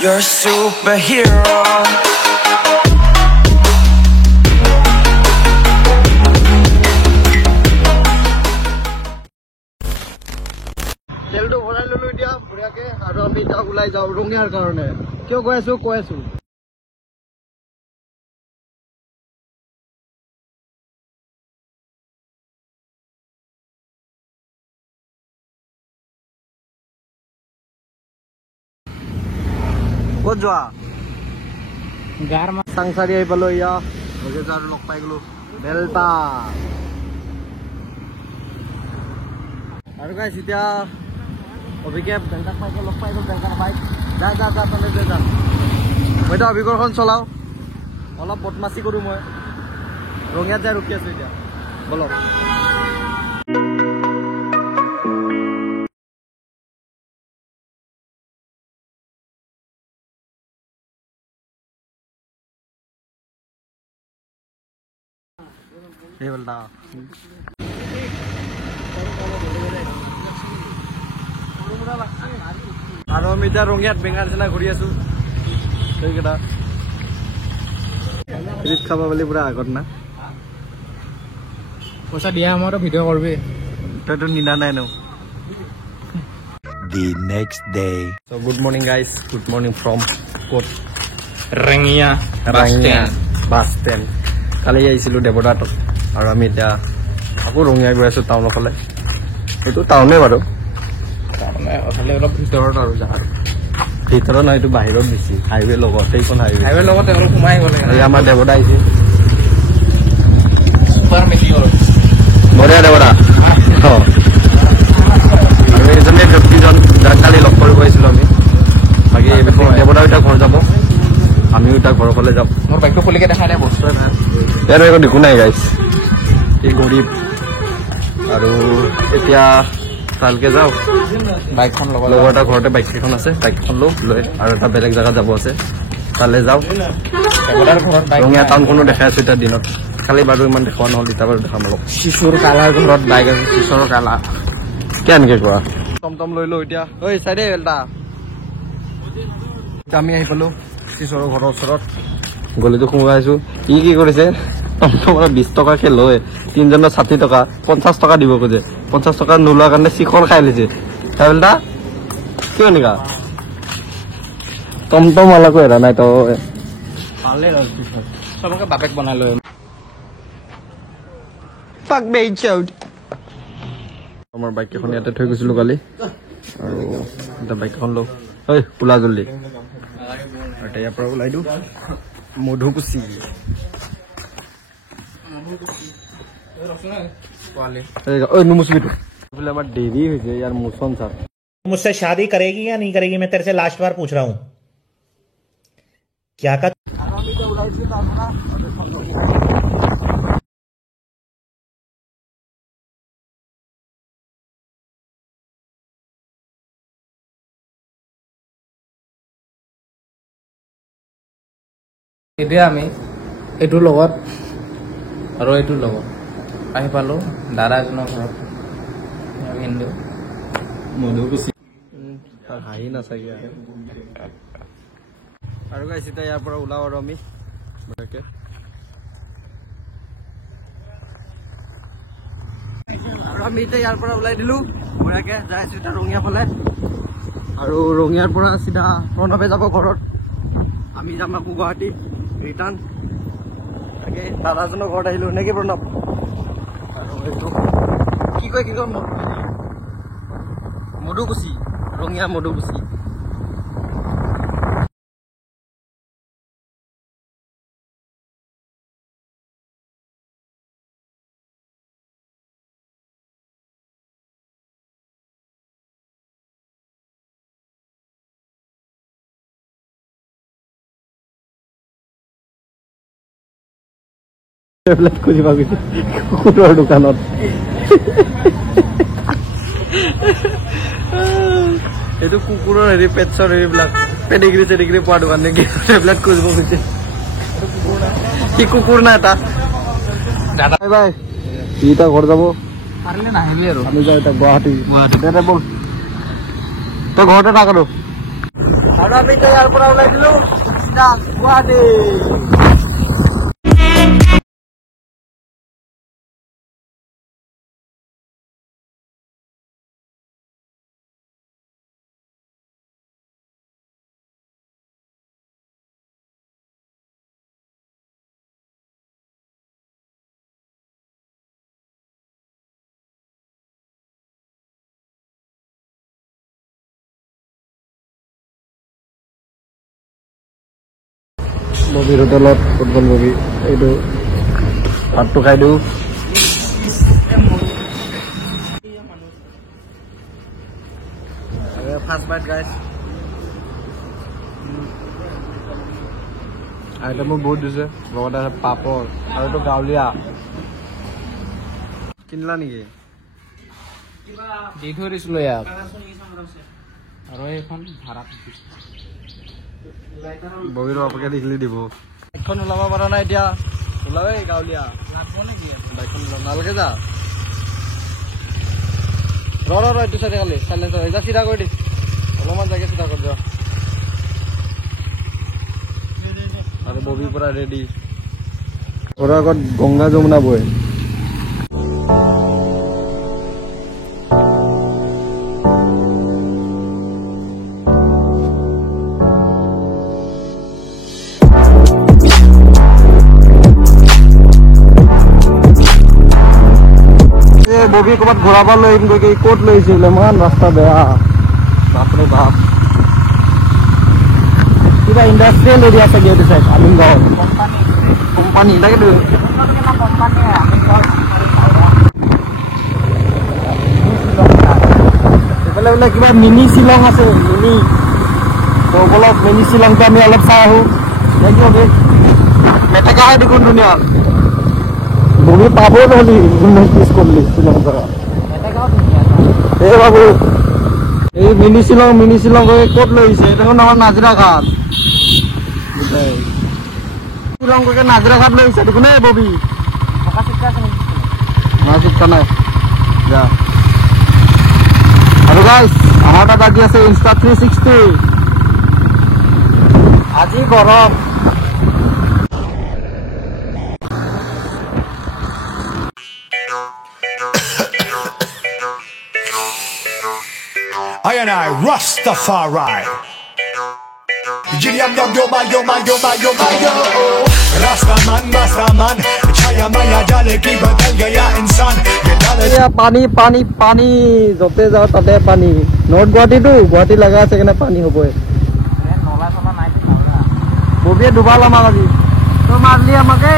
You're a superhero. তেলটো ভৰাই ললো এতিয়া বঢ়িয়াকে আৰু আমি এতিয়া ওলাই যাওঁ ৰঙিয়াৰ কাৰণে কিয় কৈ আছো ক'ত যোৱা গাৰ মা চাংচাৰি আহি পালো ইয়া লগে যাৰ লগ পাই গলো বেলটা আৰু গাইছ এতিয়া অভিকে বেলটা পাইকে লগ পাই গলো বেলটাৰ বাইক যা তালে যা মই এতিয়া অভিকৰখন চলাও অলপ বদমাছি কৰো মই ৰঙিয়াত যাই ৰখি আছো এতিয়া বলক এই বেলটা আৰু আমি এতিয়া ৰঙিয়াত বেঙাৰ নিচিনা ঘূৰি আছো সেইকেইটা ৰিট খাবা বুলি পুৰা আগত না পইচা দিয়া আমাৰ ভিডিঅ' কৰবি তইতো নিনা নাই ন The next day. So good morning guys, good morning from Kot Rengya bus stand. Kali আহিছিলো দেৱদাত আৰু আমি এতিয়া আকৌ ৰঙিয়া গৈ আছো টাউনৰ ফালে এইটো টাউনে বাৰু খালি অলপ ভিতৰত আৰু জাগাত ভিতৰত নহয় এইটো বাহিৰত দিছি হাইৱে লগত সেইখন হাইৱে লগত অলপ সোমাই গ'লে আমাৰ দেৱদা আহিছে চুপাৰ মেটিঅৰ বঢ়িয়া দেৱদা আৰু এইজনে ব্যক্তিজন যাক কালি লগ কৰিব আহিছিলো আমি বাকী দেৱদা এতিয়া ঘৰ যাব আমিও এতিয়া ঘৰৰ ফালে যাম মোৰ বাইকটো খুলিকে দেখাই নাই বস্তু নাই ইয়াৰ একো দেখো নাই গাইছ এই গৰীব আৰু এতিয়া ভালকে যাওঁ বাইকখন লগৰ এটা ঘৰতে বাইক কেইখন আছে বাইকখন লৈ আৰু এটা বেলেগ জেগাত যাব আছে তালে যাওঁ ৰঙিয়া টাউনখনো দেখাই আছো এতিয়া দিনত খালি বাৰু ইমান দেখুৱা নহ'ল এতিয়া বাৰু দেখাম অলপ শিশুৰ কালাৰ ঘৰত বাইক আছে শিশুৰ কালাৰ কেনেকে কোৱা টমটম লৈ লওঁ এতিয়া ঐ চাইডে বেলটা আমি আহি পালো শিশুৰৰ ঘৰৰ ওচৰত গলিটো সোমাই আছো কি কৰিছে টমটমৰ 20 টকাকে লয় তিনজনৰ 60 টকা 50 টকা দিব খোজে 50 টকা নোলোৱা কাৰণে চিখন খাই লৈছে বেলটা কিয় নিকা টমটম वालाको হেৰা নাই তো পালে চবকে বাপেক বনাই লৈ Fuck me, chode. আমাৰ বাইক এখন ইয়াতে থৈ গৈছিলো কালি আৰু এটা বাইক এখন লওঁ ঐ ওলা জলদি আৰু ইয়াৰ পৰা ওলাই দিওঁ মধুকুচি ঐ নুমুচবিটো বোলে আমাৰ দেৰি হৈছে ইয়াৰ মোচন চাৰ मुझसे शादी करेगी या नहीं करेगी मैं तेरे से लास्ट बार पूछ रहा हूँ क्या कर এতিয়া আমি এইটোৰ লগত আৰু এইটোৰ লগত আহি পালো দাদা এজনৰ ঘৰত কিন্তু মধুকুচি হাঁহি নাচাগে আৰু গাইছ এতিয়া ইয়াৰ পৰা ওলাও আৰু আমি আৰু আমি এতিয়া ইয়াৰ পৰা ওলাই দিলো বঢ়িয়াকে যাই আছো এতিয়া ৰঙিয়া ফালে আৰু ৰঙিয়াৰ পৰা চিধা প্ৰণৱে যাব ঘৰত আমি যাম আকৌ গুৱাহাটী ৰিটাৰ্ণ তাকে দাদাজনৰ ঘৰত আহিলো নেকি প্ৰণৱ আৰু এইটো কি কয় মধুকুচি ৰঙিয়া মধুকুচি খুজিব গৈছে কুকুৰৰ দোকানত এইটো কুকুৰৰ হেৰি পেটছৰ হেৰিবিলাক পেডিগ্ৰী চেডিগ্ৰী পোৱা দোকান নেকি এইবিলাক খুজিব গৈছে কি কুকুৰ না এটা দাদা বাই ইটা ঘৰ যাব পাৰিলে নাহিলে আৰু আমি যাই এটা গুৱাহাটী দে বল তই ঘৰতে থাক আৰু আৰু আমি এতিয়া ইয়াৰ পৰা ওলাই দিলো চিধা গুৱাহাটী। ববিৰ হোটেলত ফুটবল ববি এইটো ভাতটো খাই দিওঁ। ফাৰ্ষ্ট বাইট গাইছ আইটেমো বহুত দিছে, লগতে পাপৰ আৰু এইটো গাঁৱলীয়া। কিনিলা নেকি? দি থৈ দিছিলোঁ ইয়াক আৰু এইখন ভাড়াত ববিৰ বাপকে দেখিলে দিব। বাইকখন ওলাব পৰা নাই এতিয়া, ওলাবেই গাঁৱলীয়া লাগব নেকি? বাইকখন ওলাব নালাগে যা ৰ এইটো চাইডে খালি চাইলেঞ্চাৰ যা চিধা কৰি দি অলপমান জাগে চিধা কৰি যা। আৰু ববিৰ পৰা ৰেডি ঘৰৰ আগত গংগা যমুনা বৈ। ববি ক'ৰবাত ঘূৰাব লৈ আহিম গৈ ক'ত লৈ আহিছিল, ইমান ৰাস্তা বেয়া বাপৰে বাপ। কিবা ইণ্ডাষ্ট্ৰিয়েল এৰিয়া চাগে এইটো চাইড আমিনগাঁও কোম্পানী তাকেতো এইফালে বোলে কিবা মিনি শ্বিলং আছে, মিনি বলক মিনি শ্বিলংটো আমি অলপ চাই আহোঁ। মেটেকাহে দেখোন ধুনীয়া ববি পাবই নহ'লি পিছ কৰিলি শ্বিলং পৰা। এই বাবু এই মিনি শ্বিলং ক'ত লৈ আহিছে দেখোন আমাৰ নাজিৰা ঘাট। শ্বিলংকে নাজিৰা ঘাট লৈ আহিছে দেখোন এই ববি না শিক্ষা নাই যা। আৰু গাইছ আমাৰ তাত আজি আছে ইনষ্টা 360 আজি গৰম। I and I, Rastafari. Giddy-am dum yo my yo my yo my yo my yo. Rastaman, chaya maya jale ki badal gaya insan. Ye dale পানী পানী পানী য'তে যাওঁ তাতে পানী। নৰ্থ গুৱাহাটীতো গুৱাহাটী লগা আছে কাৰণে পানী হ'বই। ববিয়ে ডুবাল আমাক আজি তই মাৰলি আমাকে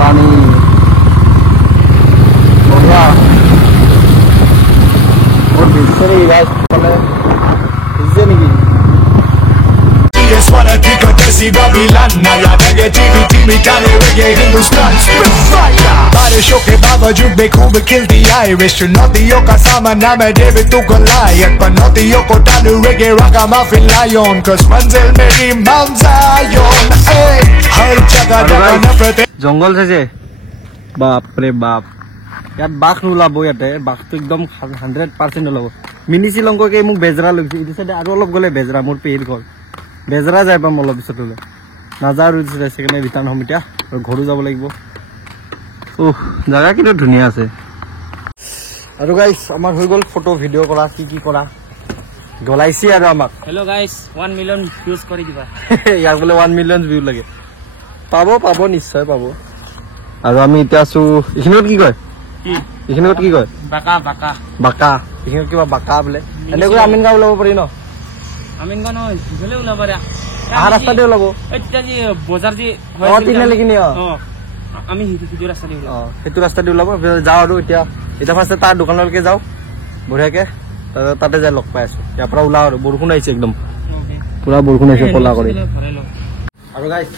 পানী বঢ়িয়া বহুত বিচাৰি গাইছ ফালে বুজিছে নেকি? Yes, wanna think of Desi Babylon. Now ya negativity me dale reggae Hindustan. Spit fire. Bade show ke बावजूद बेखूब kill the Irish. Chunauतियों का सामना में David to Goliath. पनौतियों को डालू reggae ragamuffin lion. 'Cause मंजिल मेरी Mount Zion. Hey, हर जगह जगह नफरत জংঘল চাইছে বাপৰে বাপ। ইয়াত বাঘ নোলাব, ইয়াতে বাঘটো একদম 100% ওলাব। মিনি শ্বিলংককে মোক বেজৰা লাগিছে, এইটো চাইডে আৰু অলপ গ'লে বেজৰা মোৰ পেহীৰ ঘৰ বেজৰা যাই পাম অলপ পিছত হ'লে নাযাওঁ আৰু সেইকাৰণে ৰিটাৰ্ণ হ'ম এতিয়া আৰু ঘৰো যাব লাগিব। জাগা কিন্তু ধুনীয়া আছে। আৰু গাইছ আমাৰ হৈ গ'ল ফটো ভিডিঅ' কৰা কি কৰা গলাইছে আৰু আমাক। হেল্ল' গাইছ 1 মিলিয়ন ভিউজ কৰি দিবা। ইয়াক বোলে 1 মিলিয়ন ভিউ লাগে, পাব নিশ্চয় পাব। আৰু আমি এতিয়া আছো এইখিনিত কি কয় এইখিনিত কি কয় বাকা এইখিনিত কিবা বাকা বোলে এনেকৈ আমিনগাঁও ওলাব পাৰি ন? আমিনগাঁও নহয় সিফালে ওলাব পাৰা আহা ৰাস্তাতে ওলাব এতিয়া যে বজাৰ যে তিনিআলিখিনি আমি সিটো ৰাস্তা দি ওলাম। সেইটো ৰাস্তা দি ওলাব যাওঁ আৰু এতিয়া ফাৰ্ষ্টে তাৰ দোকানলৈকে যাওঁ বঢ়িয়াকে, তাতে যাই লগ পাই আছো। ইয়াৰ পৰা ওলাও আৰু বৰষুণ আহিছে একদম পুৰা বৰষুণ আহিছে কলা কৰি। আৰু গাইছ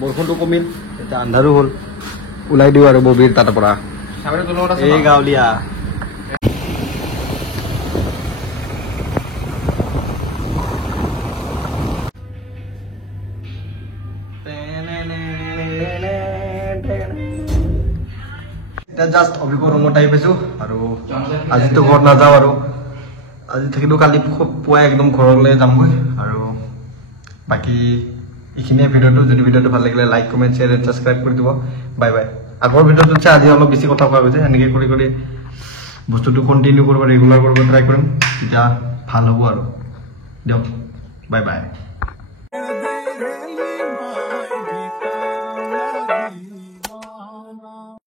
বৰষুণটো কমিল, এতিয়া আন্ধাৰো হ'ল, ওলাই দিওঁ আৰু ববিৰ তাৰ পৰা এই গাঁৱলীয়া এতিয়া জাষ্ট অভিজ্ঞ ৰুমত আহি পাইছো আৰু আজিতো ঘৰত নাযাওঁ আৰু আজি থাকিলোঁ কালি পুৱাই একদম ঘৰলৈ যামগৈ আৰু বাকী এইখিনিয়ে ভিডিঅ'টো যদি ভিডিঅ'টো ভাল লাগিলে like comment share and subscribe কৰি দিব বাই বাই আগৰ ভিডিঅ'টোত চাই আজি অলপ বেছি কথা কোৱা গৈছে এনেকৈ কৰি কৰি বস্তুটো কণ্টিনিউ কৰিব ৰেগুলাৰ কৰিব ট্ৰাই কৰিম তেতিয়া ভাল হ'ব আৰু দিয়ক বাই বাই